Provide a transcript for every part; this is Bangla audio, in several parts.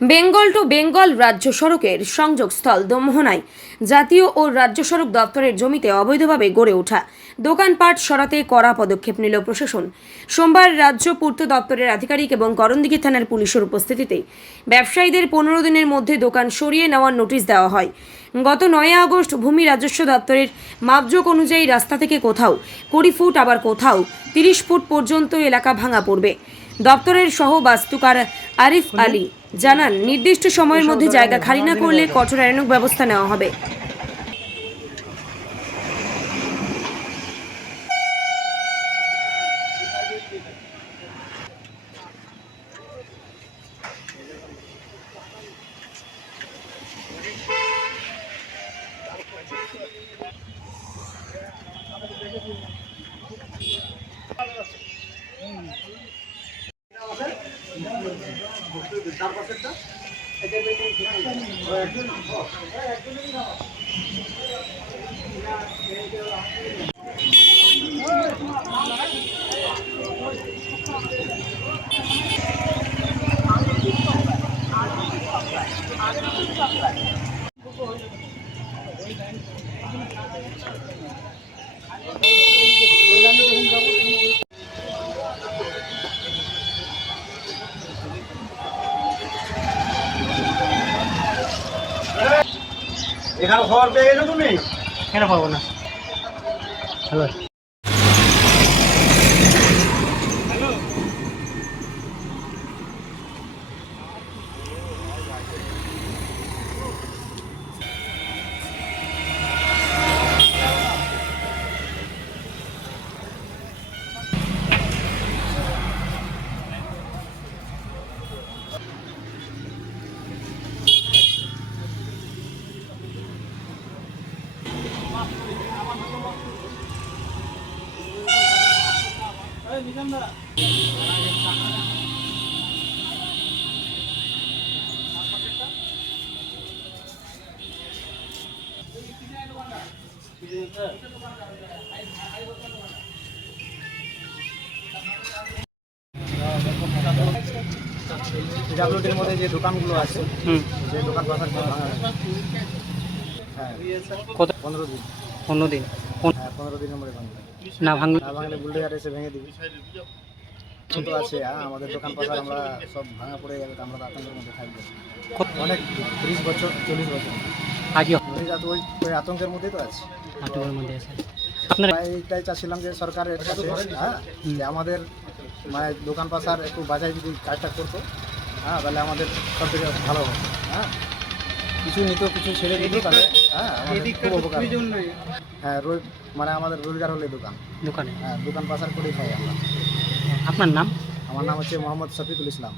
বেঙ্গল টু বেঙ্গল রাজ্য সড়কের সংযোগস্থল দমোহনায় জাতীয় ও রাজ্য সড়ক দপ্তরের জমিতে অবৈধভাবে গড়ে ওঠা দোকানপাট সরাতে কড়া পদক্ষেপ নিল প্রশাসন। সোমবার রাজ্য পূর্ত দপ্তরের আধিকারিক এবং করণদিঘি থানার পুলিশের উপস্থিতিতে ব্যবসায়ীদের 15 দিনের মধ্যে দোকান সরিয়ে নেওয়ার নোটিশ দেওয়া হয়। গত 9 আগস্ট ভূমি রাজস্ব দপ্তরের মাপজোক অনুযায়ী রাস্তা থেকে কোথাও 20 ফুট আবার কোথাও 30 ফুট পর্যন্ত এলাকা ভাঙা পড়বে। দপ্তরের সহ বাস্তুকার আরিফ আলী জানান, নির্দিষ্ট সময়ের মধ্যে জায়গা খালি না করলে কঠোর আইনানুগ ব্যবস্থা নেওয়া হবে। এখানে খবর পেয়ে গেছো তুমি? কেন পাবো না? হ্যালো, পিডাব্লিউডির মধ্যে যে দোকানগুলো আছে, যে দোকান পাশার ভাঙা আছে। হ্যাঁ, কত? 15 দিন। 15 দিন? হ্যাঁ, 15 দিনের মধ্যে ভাঙবে। না ভাঙলে না ভাঙলে বুলডোজার এসে ভেঙে দিবি। তো আছে, হ্যাঁ, আমাদের দোকান পাশার আমরা সব ভাঙা পড়ে যাবে, তো আমরা তো আতঙ্কের মধ্যে থাকবো। অনেক 30 বছর 40 বছর আজও আমরা তো ওই আতঙ্কের মধ্যেই তো আছে। আটকের মধ্যে আছে আপনারা? এইটাই চাচ্ছিলাম যে সরকারের কাছে, হ্যাঁ, যে আমাদের মানে দোকান পাশার একটু বাজায় যদি কাজটা করতো, হ্যাঁ, তাহলে আমাদের সব থেকে ভালো হতো। হ্যাঁ, কিছু নিত, কিছু ছেড়ে দিত, তাহলে হ্যাঁ আমাদের খুব উপকার হতো। হ্যাঁ, মানে আমাদের রোজগার হলে দোকানে হ্যাঁ, দোকান পাশার করেই খাই আমরা। আপনার নাম? আমার নাম হচ্ছে মোহাম্মদ শফিকুল ইসলাম।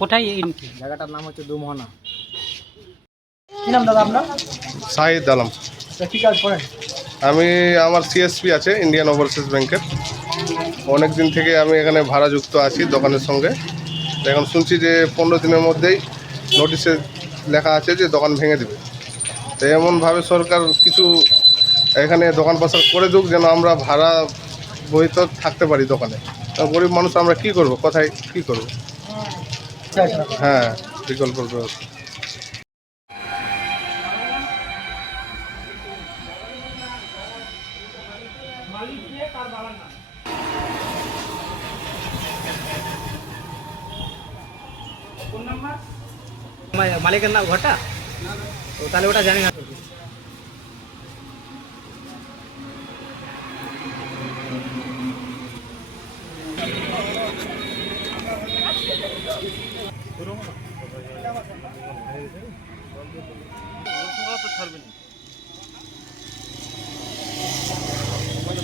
কোথায় এই নাম কি? জায়গাটার নাম হচ্ছে দুমোহনা। কি নাম দাদা আপনার? শাহিদ আলম। কি কাজ করেন? আমি আমার সিএসপি আছে ইন্ডিয়ান ওভারসিজ ব্যাংকের। অনেক দিন থেকে আমি এখানে ভাড়াযুক্ত আছি দোকানের সঙ্গে। তো এখন শুনছি যে 15 দিনের মধ্যেই নোটিশে লেখা আছে যে দোকান ভেঙে দেবে। তো এমনভাবে সরকার কিছু এখানে দোকান পাশার করে দিক যেন আমরা ভাড়া বইতে থাকতে পারি দোকানে। তো গরিব মানুষ আমরা কি করব, কোথায় কি করব? হ্যাঁ, বিকল্প ব্যবস্থা। মালিকের নাম ঘরটা? তো তাহলে ওটা জানি না।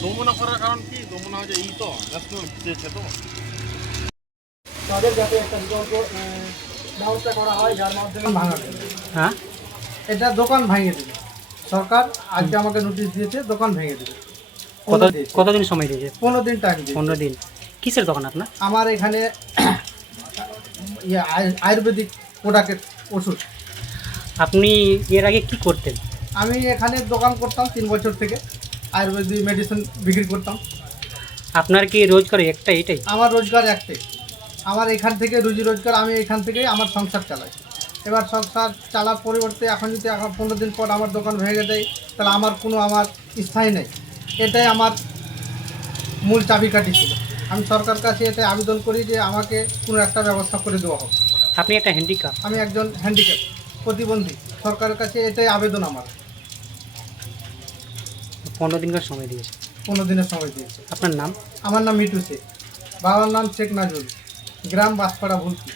দমনা করার কারণ কি? দমনা হচ্ছে এই তো ন্যাশনাল দিয়েছে তো তাদের যাতে একটা বিকল্প ব্যবস্থা করা হয়, যার মাধ্যমে ভাঙা যাবে। হ্যাঁ, এটা দোকান ভেঙে দেবে সরকার। আজকে আমাকে নোটিশ দিয়েছে, দোকান ভেঙে দেবে। কতদিন সময় দিয়েছে? 15 দিন টাইম দিয়েছে। 15 দিন। কিসের দোকান আপনার? আমার এখানে আয়ুর্বেদিক প্রোডাক্টের ওষুধ। আপনি এর আগে কি করতেন? আমি এখানে দোকান করতাম 3 বছর থেকে, আয়ুর্বেদিক মেডিসিন বিক্রি করতাম। আপনার কি রোজগার এটাই? আমার রোজগার একটাই, আমার এখান থেকে রুজি রোজগার, আমি এখান থেকেই আমার সংসার চালাই। এবার সংসার চালার পরিবর্তে এখন যদি এখন 15 দিন পর আমার দোকান ভেঙে দেয় তাহলে আমার কোনো আমার স্থায়ী নেই। এটাই আমার মূল চাবিকাঠি ছিল। আমি সরকার কাছে এটাই আবেদন করি যে আমাকে কোনো একটা ব্যবস্থা করে দেওয়া হোক। আপনি একটা হ্যান্ডিক্যাপ, আমি একজন হ্যান্ডিক্যাপ প্রতিবন্ধী, সরকারের কাছে এটাই আবেদন আমার। 15 দিনকার সময় দিয়েছে। 15 দিনের সময় দিয়েছে। আপনার নাম? আমার নাম মিটু শেখ, বাবার নাম শেখ নাজুল, গ্রাম বাঁশপাড়া ভুলকি।